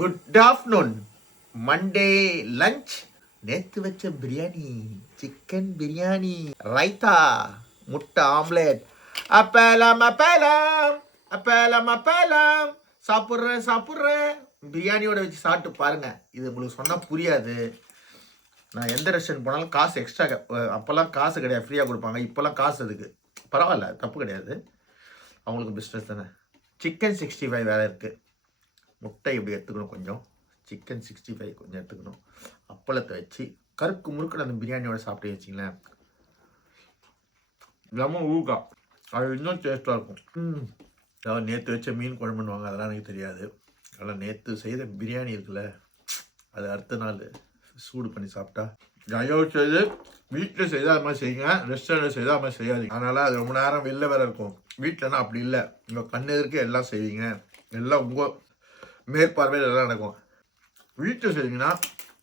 Good afternoon. Monday lunch. நேற்று வச்ச biryani, chicken biryani, raita, முட்டை ஆம்லேட், அப்பளம் அப்பளம் அப்பளம் அப்பளம். சாப்பிட்றேன். பிரியாணியோட வச்சு சாப்பிட்டு பாருங்க. இது உங்களுக்கு சொன்னால் புரியாது. நான் எந்த ரெஸ்டாரண்ட் போனாலும் காசு எக்ஸ்ட்ரா, அப்போல்லாம் காசு கிடையாது, ஃப்ரீயாக கொடுப்பாங்க. இப்போல்லாம் காசு அதுக்கு பரவாயில்ல, தப்பு கிடையாது, அவங்களுக்கு பிஸ்னஸ் தானே. சிக்கன் 65 வேறு இருக்குது. முட்டை இப்படி எடுத்துக்கணும், கொஞ்சம் சிக்கன் 65 கொஞ்சம் எடுத்துக்கணும். அப்பளத்தை வச்சு கருக்கு முறுக்கு அந்த பிரியாணியோட சாப்பிட்டு வச்சிங்களேன், லெமன் ஊறுகா, அது இன்னும் டேஸ்ட்டாக இருக்கும். அதாவது நேற்று வச்ச மீன் குழம்புன்னுவாங்க, அதெல்லாம் எனக்கு தெரியாது. அதனால் நேற்று செய்த பிரியாணி இருக்குல்ல, அது அடுத்த நாள் சூடு பண்ணி சாப்பிட்டா. தயவு செய்து வீட்டில் செய்தால் அது மாதிரி செய்யுங்க, ரெஸ்டாரண்ட்டில் செய்தால் அது மாதிரி செய்யாதீங்க. அதனால் அது ரொம்ப நேரம் வெளில வேறு இருக்கும். வீட்டிலனா அப்படி இல்லை, உங்கள் கண்ணு எதிர்க்க எல்லாம் செய்வீங்க, எல்லாம் உங்கள் மேற்பார்வையில் எல்லாம் நடக்கும். வீட்டில் செய்வீங்கன்னா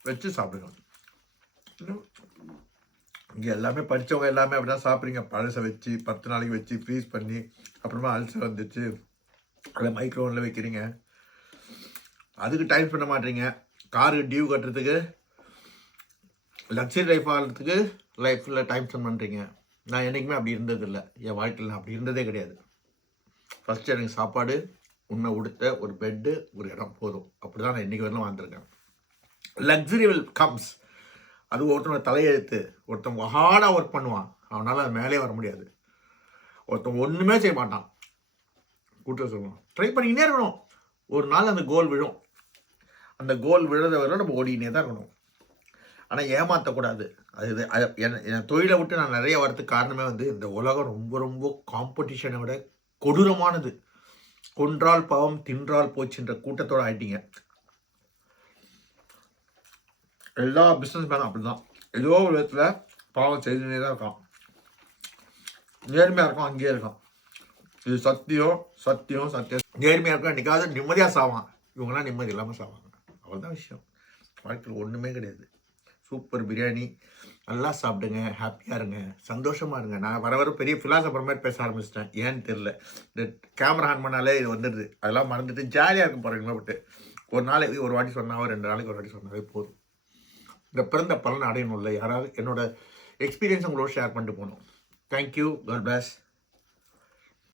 வச்சு சாப்பிடுங்க. இங்கே எல்லாமே படித்தவங்க எல்லாமே அப்படி தான் சாப்பிட்றீங்க. பழசை வச்சு 10 நாளைக்கு வச்சு ஃப்ரீஸ் பண்ணி அப்புறமா அல்சர் வந்துச்சு அதை மைக்ரோவனில் வைக்கிறீங்க. அதுக்கு டைம் பண்ண மாட்டீங்க. காருக்கு டியூ கட்டுறதுக்கு, லக்ஸரி லைஃப் ஆகிறதுக்கு லைஃப்பில் டைம் ஸ்பெண்ட் பண்ணுறீங்க. நான் என்றைக்குமே அப்படி இருந்ததில்லை. என் வாழ்க்கையில் நான் அப்படி இருந்ததே கிடையாது. ஃபஸ்ட்டு எனக்கு சாப்பாடு, உன்னை உடுத்த ஒரு பெட்டு, ஒரு இடம் போதும். அப்படி தான் நான் இன்றைக்கி வரலாம் வாழ்ந்துருக்கேன். Luxury will comes. அது ஒருத்தவங்க தலையெழுத்து. ஒருத்தவங்க ஹார்டாக ஒர்க் பண்ணுவான், அவனால் அது மேலே வர முடியாது. ஒருத்தவங்க ஒன்றுமே செய்ய மாட்டான், கூட்டம் சொல்லுவான். ட்ரை பண்ணிக்கிட்டே இருக்கணும். ஒரு நாள் அந்த கோல் விழும். அந்த கோல் விழுறத வரை நம்ம ஓடிக்கினே தான் இருக்கணும். ஆனால் ஏமாற்றக்கூடாது. அது என் தொழிலை விட்டு நான் நிறைய வரதுக்கு காரணமே வந்து இந்த உலகம் ரொம்ப ரொம்ப காம்படிஷனை விட கொடூரமானது. கொன்றால் பாவம் தின்றால் போச்சுன்ற கூட்டத்தோடு ஆயிட்டீங்க. எல்லா பிஸ்னஸ் மேனும் அப்படி தான். ஏதோ ஒரு விதத்தில் பாவம் செய்துனே தான் இருக்கான். நேர்மையாக இருக்கும், அங்கேயே இருக்கான். இது சத்தியம். நேர்மையாக இருக்கும், என்றைக்காவது நிம்மதியாக சாவான். இவங்களாம் நிம்மதி இல்லாமல் சாவாங்க. அவ்வளோதான் விஷயம். வாழ்க்கையில் ஒன்றுமே கிடையாது. சூப்பர் பிரியாணி, நல்லா சாப்பிடுங்க, ஹாப்பியாக இருங்க, சந்தோஷமாக இருங்க. நான் வர பெரிய ஃபிலாசபர் மாதிரி பேச ஆரம்பிச்சிட்டேன், ஏன்னு தெரில. இந்த கேமரா ஆன் பண்ணாலே இது வந்துடுது, அதெல்லாம் மறந்துட்டு ஜாலியாக இருக்கும் போகிறீங்களா. விட்டு ஒரு நாளைக்கு ஒரு வாட்டி சொன்னாவோ, 2 நாளைக்கு ஒரு வாட்டி சொன்னாவே போதும். இந்த பிறந்த பலன் அடையணும்ல. யாராவது என்னோட எக்ஸ்பீரியன்ஸ் உங்களோட ஷேர் பண்ணிட்டு போகணும். தேங்க்யூ. God plus.